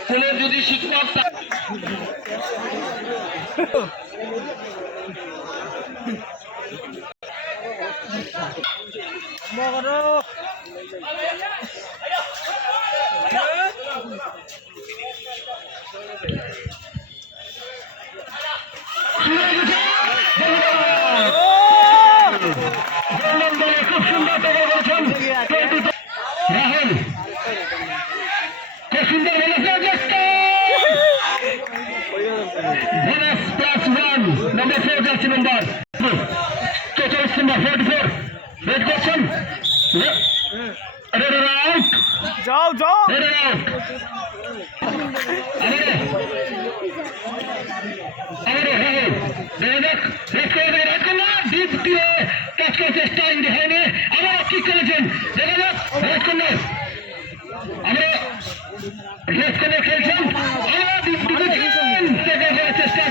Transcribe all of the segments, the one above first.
স্কুলের যদি শিক্ষক খুব সুন্দর থেকে বলছেন রাহুল খুব সুন্দর bonus plus 1 number 4 যাচ্ছে নাম্বার 44 নাম্বার 44 রেড করছেন রেড আউট যাও যাও রেড আউট আরে রাহুল দেখ রেড করে রেড করলো ডিপ দিয়ে ক্যাচ করার চেষ্টা ইন্ডিহানে আবার কিক করেছেন দেখা যাক রেড করলো আমরা রেড করে খেলছেন আবার ডিপ দিয়ে চেষ্টা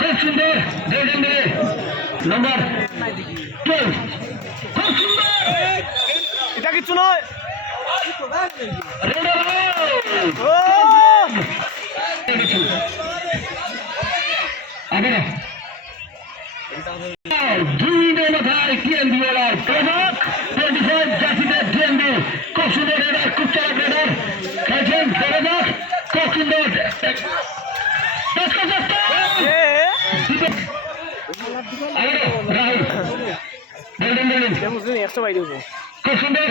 খুব সুন্দর নাম্বার 12 খুব সুন্দর এটা কিছু নয় খুব সুন্দর রেডার খুব চালাক রেডার খেলছেন খুব সুন্দর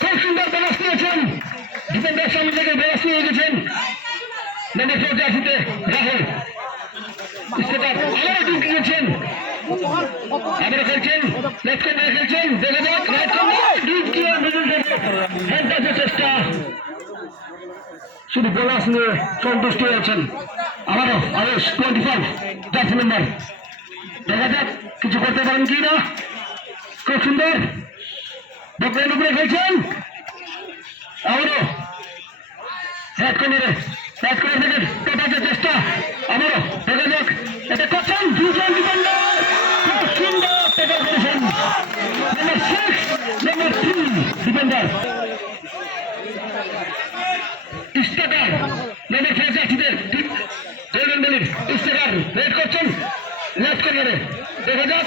খুব সুন্দর ব্যালান্স নিয়েছেন ডিফেন্ডার সামনে থেকে ব্যালান্স নিয়ে গেছেন নাম্বার 4 জার্সিতে রাহুল আবার ঢুকে গেছেন আবার খেলছেন লেফট কর্নারে খেলছেন দেখা যাক রাইট কর্নার চেষ্টা শুধু বোলাস নিয়ে সন্তুষ্ট হয়েছেন আবারও আয়ুষ 25 জার্সি নাম্বার দেখা যাক কিছু করতে পারেন কি না খুব সুন্দর বকরের উপরে খেলছেন আবারও রাইট কর্নারে থেকে পেটাতে চেষ্টা আবারও দেখা যাক এটা করছেন দুজন ডিফেন্ডার খুব সুন্দর পেটা করেছেন নাম্বার 6 নাম্বার 3 ডিফেন্ডার ইস্তাকার নাম্বার 4 জার্সিতে গোল্ডেন বেলির ইস্তাকার রেড করছেন লেফট কর্নারে দেখা যাক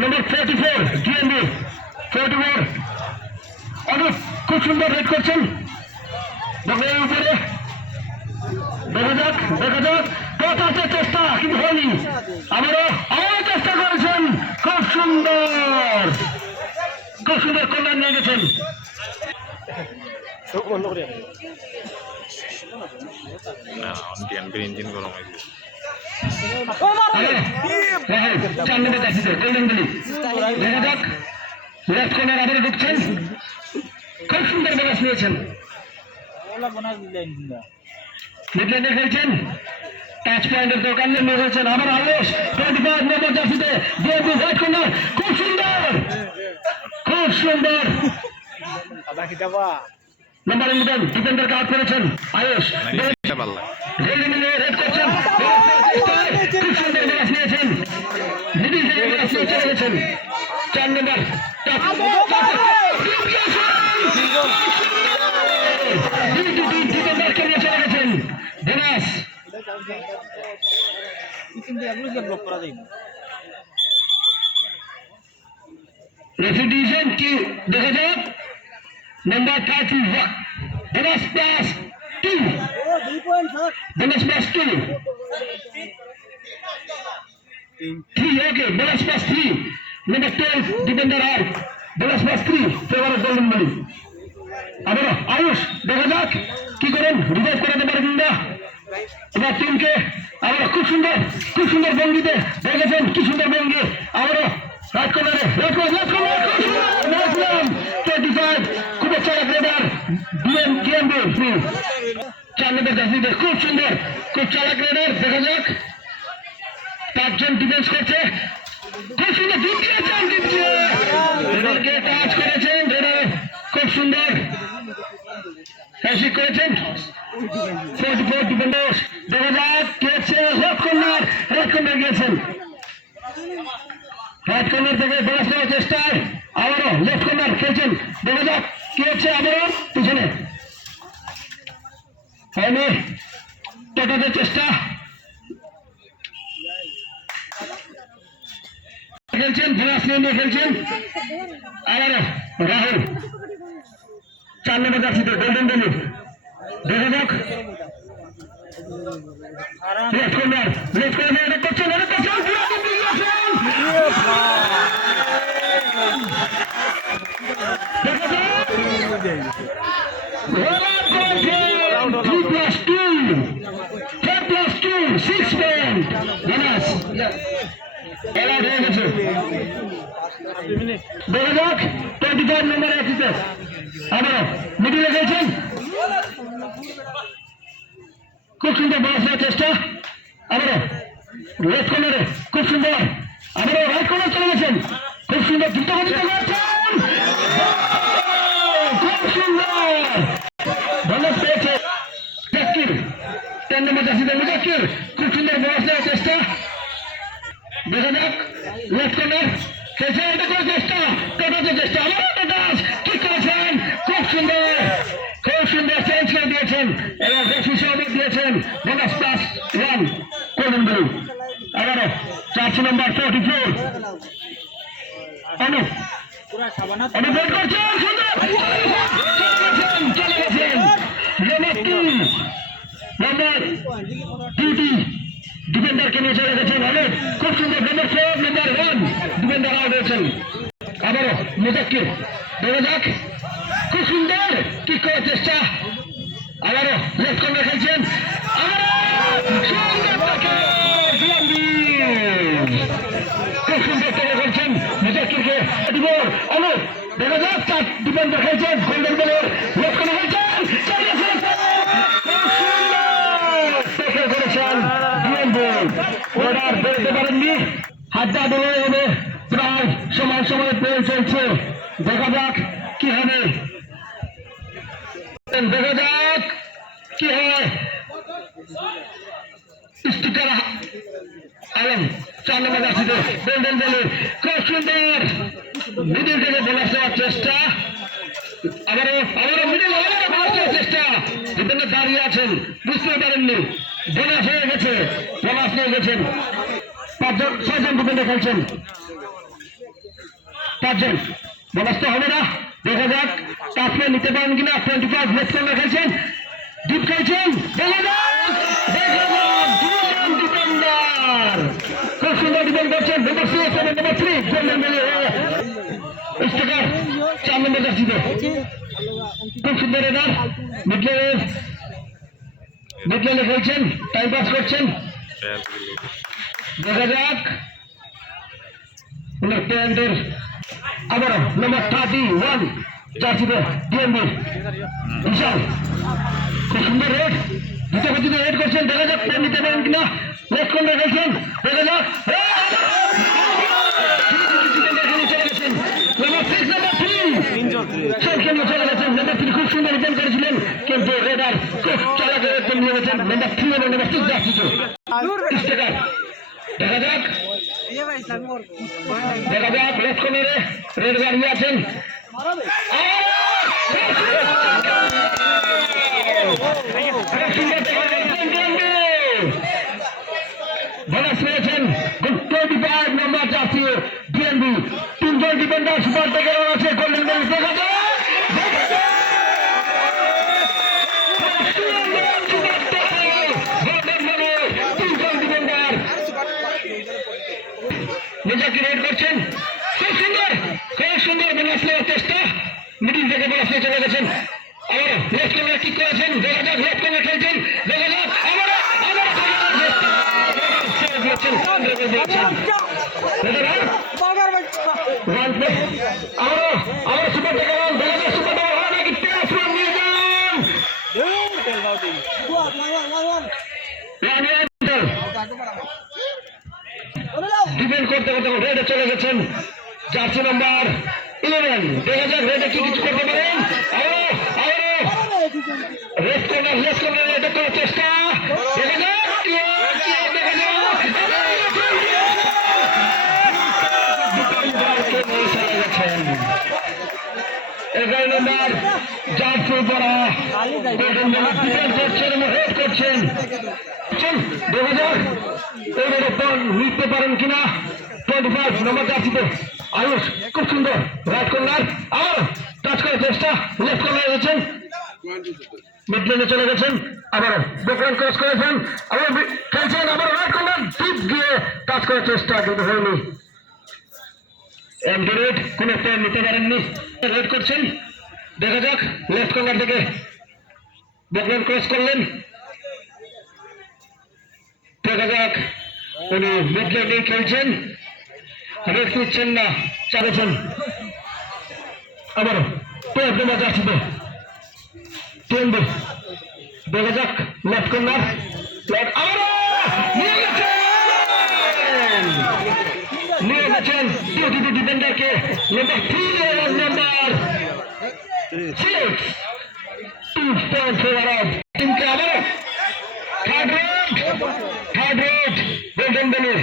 নাম্বার 44 ডিএনবি 44 অনুপ খুব সুন্দর রেড করছেন বকরের উপরে দেখা যাক পৌঁছাতে চেষ্টা কিন্তু হয়নি আবারও চেষ্টা করেছেন খুব সুন্দর কর্নার নিয়ে গেছেন ইঞ্জিন গরম হয়েছে দেখা যাক লেফট কর্নার আবার ঢুকছেন খুব সুন্দর ব্যালান্স নিয়েছেন মিডল্যান্ডে খেলছেন টাচ পয়েন্টের দোকান নিয়ে হয়েছেন আবার আয়ুষ 25 নম্বর জার্সিতে ডিএনবি রাইট কর্নার খুব সুন্দর নাম্বার 11 ডিফেন্ডার কাট করেছেন আয়ুষ রেড করছেন খুব সুন্দর ব্যালান্স নিয়েছেন মিডিল থেকে ব্যালান্স নিয়ে চলে গেছেন 4 নম্বর ডিফেন্ডারকে নিয়ে চলে গেছেন ব্যালান্স রেফিডিশন কি দেখা যাক number 31 bonus plus 2 bonus plus 2 3 okay bonus plus 3 number 12 defender out bonus plus 3 favor of golden money আবার আয়ুষ দেখা যাক কি করেন রিভাইভ করাতে পারেন না এবার টিমকে আবার খুব সুন্দর ভঙ্গিতে দেখেছেন কি সুন্দর ভঙ্গি আবার রাইট কর্নারে লেফট কর্নার 25 খুব চালাক রেডার ডিএনবি 4 নম্বর জার্সিতে খুব চালাক রেডার দেখা যাক 5 জন ডিফেন্স করছে খুব সুন্দর রেডারকে টাচ করেছেন রেডার খুব সুন্দর হ্যাশিক করেছেন 44 ডিফেন্ডার্স দেখা যাক কে হচ্ছে লেফট কর্নার গিয়েছেন রাইট কর্নার থেকে বলাস নেওয়ার চেষ্টায় আবারও লেফট কর্নার খেলছেন দেখা যাক কে হচ্ছে আবারও পিছনে হয়নি টোটাদের চেষ্টা খেলছেন বলাস নিয়ে খেলছেন আবারও রাহুল 4 নম্বর জার্সিতে গোল্ডেন বেলু দেখা যাক লেফট কর্নার এটা করছেন দেখা যাক 25 নম্বরে আসছে আবারও মিডিলে গেছেন খুব সুন্দর বল দেওয়ার চেষ্টা আবারও লেফট কর্নারে খুব সুন্দর আবারও রাইট কর্নার চলে গেছেন খুব সুন্দর দ্রুত গতিতে খুব সুন্দর ভালো পেয়েছে জাকির 10 নম্বর জার্সিতে মুজাক্কির খুব সুন্দর বল দেওয়ার চেষ্টা দেখা যাক লেফট কর্নার খেলছে এটা করার চেষ্টা আবারও দাস ঠিক করেছেন খুব সুন্দর চেঞ্জ করে দিয়েছেন এবং রেফারি সাহেব দিয়েছেন বোনাস প্লাস 1 গোল্ডেন বেলু আবারও 4 নম্বর 44 অনু বেট করছেন সুন্দর চলে গেছেন নম্বর 2 ডিফেন্ডারকে নিয়ে চলে গেছেন অনেক খুব সুন্দর নম্বর 4 নম্বর 1 ডিফেন্ডার আউট হয়েছেন আবারও মুজাক্কির দেখা যাক খুব সুন্দর কিক করার চেষ্টা আবারও লেফট কর্নার খেলছেন খুব সুন্দর তৈরি করছেন মুজাক্কিরকে অনুপ দেখা যাক 4 ডিফেন্ডার খেলছেন গোল্ডেন বেলের লেফট কর্নার খেলছেন করেছেন অর্ডার বেরোতে পারেননি হাতটা ডলে হবে প্রায় সময় প্লেন চলছে দেখা যাক কি হবে দেখা যাক কি হয় স্টিকার আলম 4 নম্বর জার্সিতে গোল্ডেন বেলু খুব সুন্দর মিডিল থেকে বোনাস দেওয়ার চেষ্টা আবারও মিডিল বোনাস দেওয়ার চেষ্টা ডিফেন্ডার দাঁড়িয়ে আছেন বুঝতে পারেননি বোনাস হয়ে গেছে বোনাস নিয়ে গেছেন 6জন ডিফেন্ডার খেলছেন 5জন বোনাস তো হবে না দেখা যাক তারপরে নিতে পারেন কিনা 25 লেফট কর্নার খেলছেন ডিপ খেলছেন দেখা যাক ডিফেন্ডার খুব সুন্দর ডিফেন্ড করছেন নম্বর 6 নম্বর 3 গোল্ডেন বেলু স্টিকার 4 নম্বর জার্সিতে খুব সুন্দর এবার মিডলে খেলছেন টাইম পাস করছেন দেখা যাক প্যান্টের আবারও নম্বর 31 জার্সিতে ডিএমবি বিশাল খুব সুন্দর রেড দুটো গতিতে রেড করছেন দেখা যাক প্যান নিতে পারেন কিনা লেফট কর্নার খেলছেন দেখা যাক চলে গেছেন নম্বর 3 খুব সুন্দর রিটার্ন করেছিলেন কিন্তু রেডার খুব চালাকে রিটার্ন নিয়ে গেছেন নম্বর 3 এবং নম্বর 6 জার্সিতে দেখা যাক লেফট কর্নারে রেড দাঁড়িয়ে আছেন বোনাস পেয়েছেন 25 নম্বর জার্সি ডিএনবি 3জন ডিফেন্ডার সুপার থেকে আছে গোল্ডেন বেলু দেখা যাক মুজাক্কির রেড করছেন খুব সুন্দর বোনাস নেওয়ার চেষ্টা মিডিল থেকে বোনাস নিয়ে চলে গেছেন আবার লেফট কর্নার কিক করেছেন দেখা যাক লেফট কর্নার খেলছেন দেখা যাক আবার সুপার থেকে দেখা যাক সুপার হয় নাকি নিয়ে ডিফেন্ড করতে রেডে চলে গেছেন জার্সি নাম্বার 11 দেখা যাক রেডে কি কিছু করতে পারেন লেফট কর্নার এটা করার চেষ্টা দেখা যাক এগারো নম্বর জাফর পড়া ডিফেন্ড করছেন এবং হেড করছেন দেখা যাক এদের উপর নিতে পারেন কিনা 25 নম্বর জার্সিতে আয়ুষ খুব সুন্দর রাইট কর্নার আর টাচ করার চেষ্টা লেফট কর্নার গেছেন মিড লেনে চলে গেছেন আবারও ব্যাকলাইন ক্রস করেছেন আবার খেলছেন আবার রাইট কর্নার ডিপ গিয়ে টাচ করার চেষ্টা কিন্তু হয়নি এন্ডারেড কোন প্লেয়ার নিতে পারেননি রেড করছেন দেখা যাক লেফট কর্নার থেকে ব্যাকলাইন ক্রস করলেন দেখা যাক উনি মিড লেনে খেলছেন রেড নিচ্ছেন না চালাচ্ছেন আবারও প্লেয়ার তোমার যাচ্ছে টেন্ডে দেখা যাক লেফট কর্নার আবারও নিয়ে গেছেন ডিউটি ডিফেন্ডারকে নাম্বার 3 এবং নাম্বার 6 2.4 টিমকে আবারও থার্ড রেড গোল্ডেন বেলে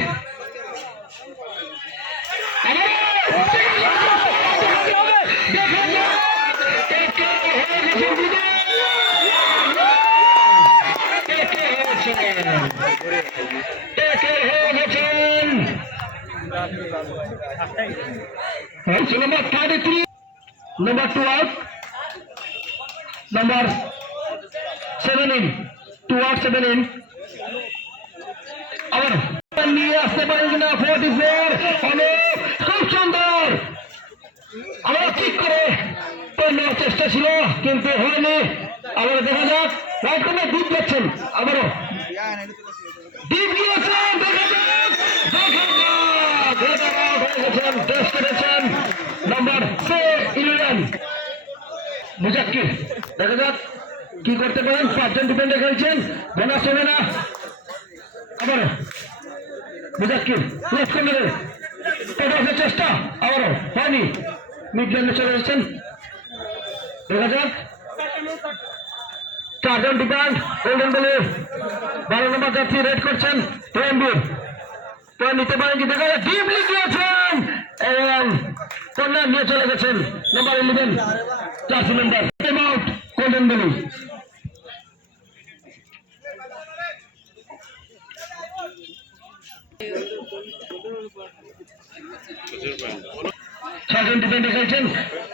number 33 number 12 number 17 2 17 আবার নিয়ে আসতে পারেন কিনা 44 অনেক খুব সুন্দর আবার ঠিক করে নেওয়ার চেষ্টা ছিল কিন্তু হয়নি আবার দেখা যাক রাইট কর্নার ডিপ যাচ্ছেন আবারও ডিপ গিয়েছেন দেখা যাক টেস্ট করেছেন নাম্বার 11 মুজাক্কির দেখা যাক কি করতে পারেন 5 জন ডিফেন্ডার খেলছেন বোনাস হবে না আবারও মুজাক্কির লেফট কর্নারে পড়ার চেষ্টা আবারও হয়নি মিড লাইনে চলে যাচ্ছেন দেখা যাক 4 জন ডিফেন্ড গোল্ডেন বেলে 12 নম্বর জার্সি রেড করছেন ট্রেন্ডি নিতে পারেন কি দেখা যায় ডিপলি গিয়েছেন এবং কর্নার নিয়ে চলে গেছেন number 11 jersey number time out golden বেলে ছজন ডিফেন্ডার খেলছেন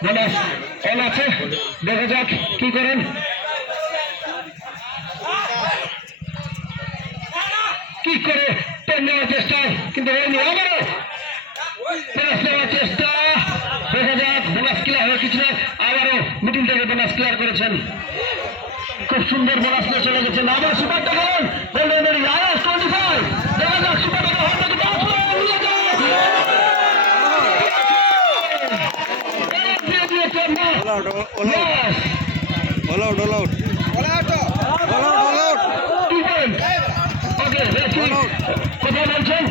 বোনাস অল আছে দেখা যাক কি করেন কি করে পেন নেওয়ার চেষ্টায় কিন্তু হয়নি আবারও বোনাস নেওয়ার চেষ্টা দেখা যাক বোনাস ক্লিয়ার হয়ে কিছু না আবারও মিডিল থেকে বোনাস ক্লিয়ার করেছেন খুব সুন্দর বোনাস নিয়ে চলে গেছেন আবার সুপারটা করেন গোল্ডেন বেলি আয়াস 25 দেখা যাক সুপারটা হয় নাকি কথা বলছেন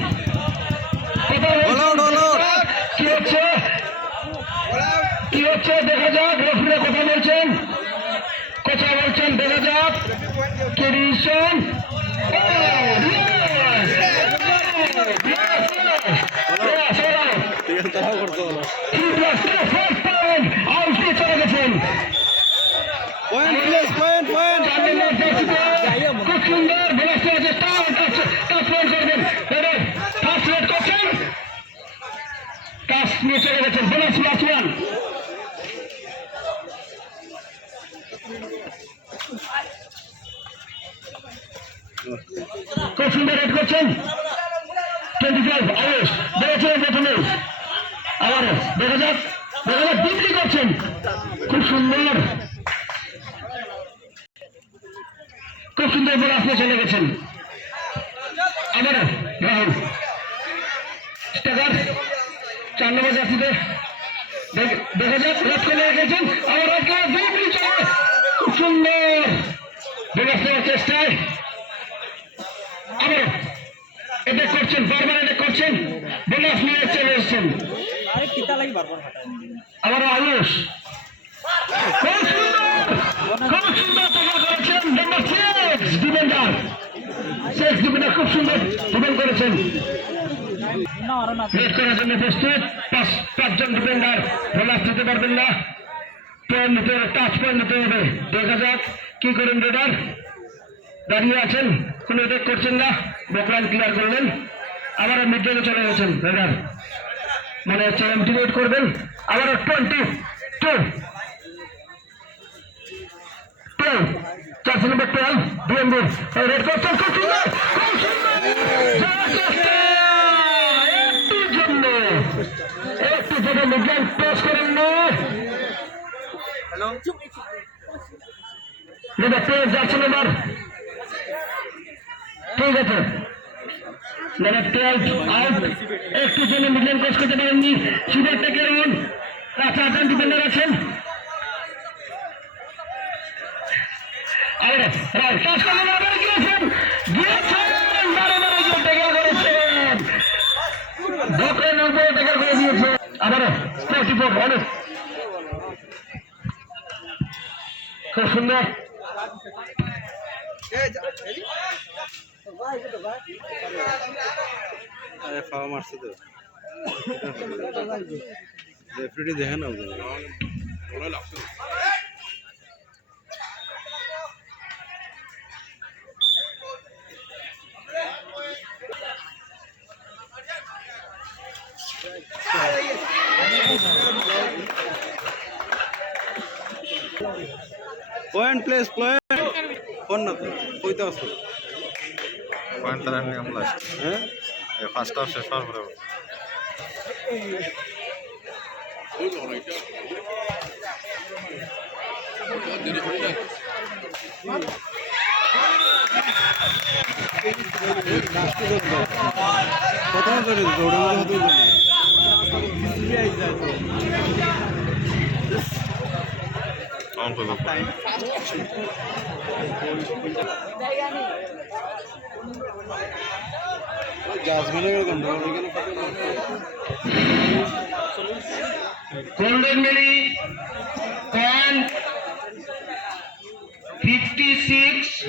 কি হচ্ছে দেখা যাক রেফারি কথা বলছেন দেখা যাক কি ডিসিশন চলে গেছেন খুব সুন্দর করবেন টাচ নিয়ে চলে গেছেন বোনাস প্লাস 1 খুব সুন্দর রেড করছেন 25 আয়ুষ বেড়েছেন প্রথমে আবারও দেখা যাক ডিপলি করছেন খুব সুন্দর বোনাস নিয়ে চলে গেছেন আবারও রাহুল স্টাগার 4 নম্বর জার্সিতে দেখা যাক রেড করে গেছেন আবার ডিপলি চলে খুব সুন্দর বোনাস নেওয়ার চেষ্টায় আবারও এটা করছেন বারবার এটা করছেন বোনাস নিয়ে চলে এসছেন আবার আয়ুষ খুব সুন্দর করেছেন খুব সুন্দর ডিফেন্ড করেছেন। রেড করার জন্য প্রস্তুত পাঁচজন ডিফেন্ডার লাস্ট দিতে পারবেন না, পয়েন্ট নিতে হবে, টাচ পয়েন্ট নিতে হবে। দেখা যাক কি করেন রেডার, দাঁড়িয়ে আছেন, কোনো এটাক করছেন না, বকলাইন ক্লিয়ার করলেন, আবারও মিড জোনে চলে গেছেন রেডার, মনে হচ্ছে এমটি রেড করবেন। আবারও 22 চারশো নম্বর 12 ডিএমবি রেড করছেন, খুব সুন্দর একটু জন্য মিডলাইন ক্রস করেন না। নম্বর 12 চারশো নম্বর, ঠিক আছে, নম্বর 12 আউট, একটু জন্য মিডলাইন ক্রস করতে পারেননি, শুধু একটা কেরন, চারজন ডিফেন্ডার আছেন। খুব সুন্দর আরে ফাওয়া মারছে তো রেফারি দেখে না পয়েন্ট প্লেস পয়েন্ট ফোন না তো কইতে আসো পয়েন্ট তারা নিয়ে আমরা হ্যাঁ ফার্স্ট হাফ শেষ হওয়ার পরে প্রথমে করে দৌড়ে হতে অন করবো জাজমেন্টের গন্ধ এখানে golden mili point 56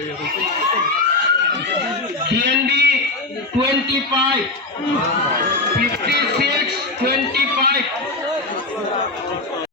DND 25 56 25